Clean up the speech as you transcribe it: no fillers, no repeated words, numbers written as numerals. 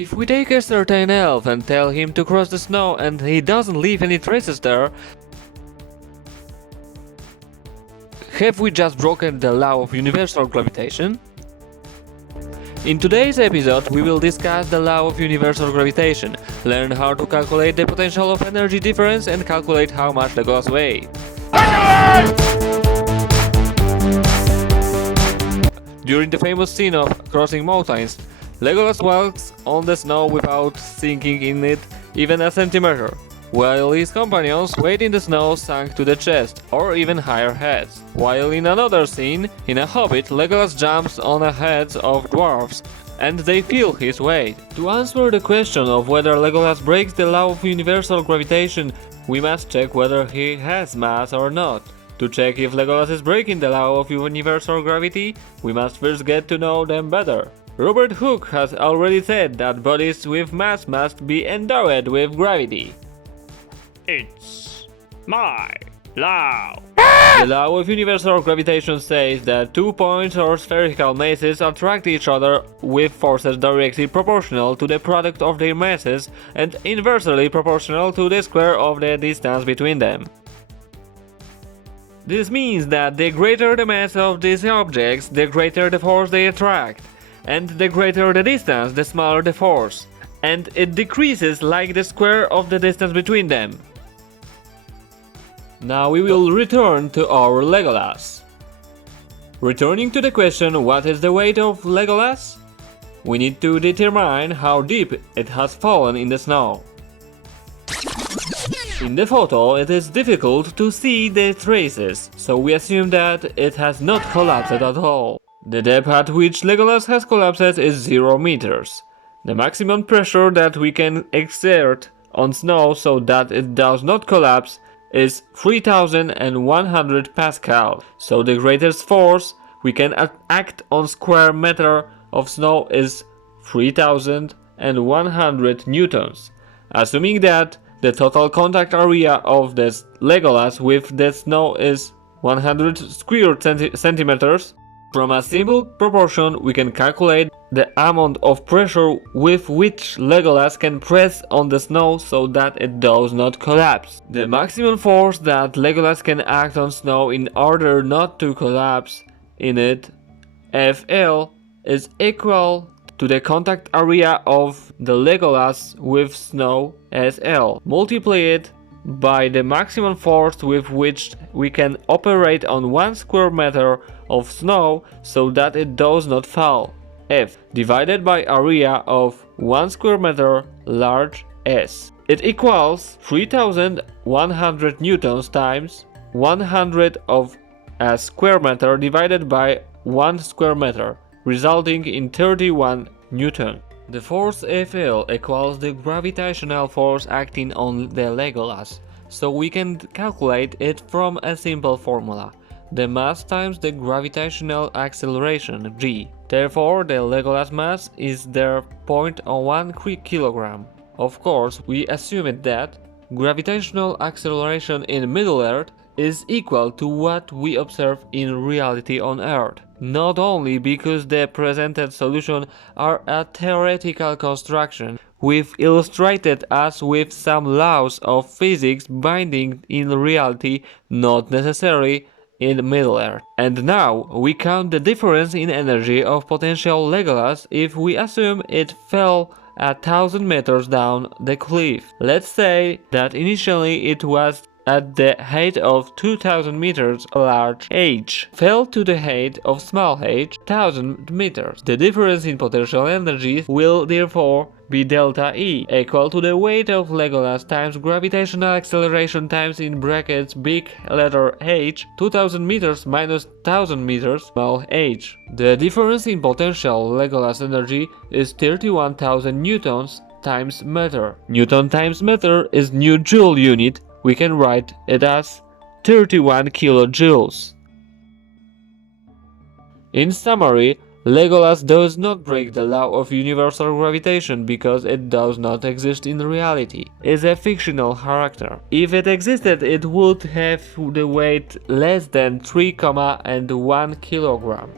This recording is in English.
If we take a certain elf and tell him to cross the snow and he doesn't leave any traces there, have we just broken the law of universal gravitation? In today's episode, we will discuss the law of universal gravitation, learn how to calculate the potential of energy difference and calculate how much Legolas weighs. During the famous scene of crossing mountains, Legolas walks on the snow without sinking in it even a centimeter, while his companions wade in the snow sunk to the chest, or even higher heads. While in another scene, in A Hobbit, Legolas jumps on the heads of dwarves, and they feel his weight. To answer the question of whether Legolas breaks the law of universal gravitation, we must check whether he has mass or not. To check if Legolas is breaking the law of universal gravity, we must first get to know them better. Robert Hooke has already said that bodies with mass must be endowed with gravity. It's my law. The law of universal gravitation says that 2 points or spherical masses attract each other with forces directly proportional to the product of their masses and inversely proportional to the square of the distance between them. This means that the greater the mass of these objects, the greater the force they attract, and the greater the distance, the smaller the force, and it decreases like the square of the distance between them. Now we will return to our Legolas. Returning to the question what is the weight of Legolas? We need to determine how deep it has fallen in the snow. In the photo it is difficult to see the traces, so we assume that it has not collapsed at all. The depth at which Legolas has collapsed is 0 meters. The maximum pressure that we can exert on snow so that it does not collapse is 3100 Pascal, so the greatest force we can act on square meter of snow is 3100 newtons. Assuming that the total contact area of the Legolas with the snow is 100 square centimeters, from a simple proportion we can calculate the amount of pressure with which Legolas can press on the snow so that it does not collapse. The maximum force that Legolas can act on snow in order not to collapse in it, FL, is equal to the contact area of the Legolas with snow, SL. Multiply it by the maximum force with which we can operate on 1 square meter of snow so that it does not fall, F, divided by area of 1 square meter large S. It equals 3100 newtons times 100 of a square meter divided by 1 square meter, resulting in 31 newton. The force FL equals the gravitational force acting on the Legolas, so we can calculate it from a simple formula. The mass times the gravitational acceleration, g. Therefore, the Legolas mass is their 0.01 kilogram. Of course, we assumed that gravitational acceleration in Middle-earth is equal to what we observe in reality on Earth. Not only because the presented solutions are a theoretical construction, we've illustrated as with some laws of physics binding in reality, not necessarily in Middle-earth. And now we count the difference in energy of potential Legolas if we assume it fell 1000 meters down the cliff. Let's say that initially it was at the height of 2000 meters large h, fell to the height of small h 1000 meters. The difference in potential energy will therefore be delta E, equal to the weight of Legolas times gravitational acceleration times in brackets big letter h 2000 meters minus 1000 meters small h. The difference in potential Legolas energy is 31,000 newtons times meter. Newton times meter is new joule unit. We can write it as 31 kilojoules. In summary, Legolas does not break the law of universal gravitation because it does not exist in reality. It is a fictional character. If it existed, it would have the weight less than 3,1 kilogram.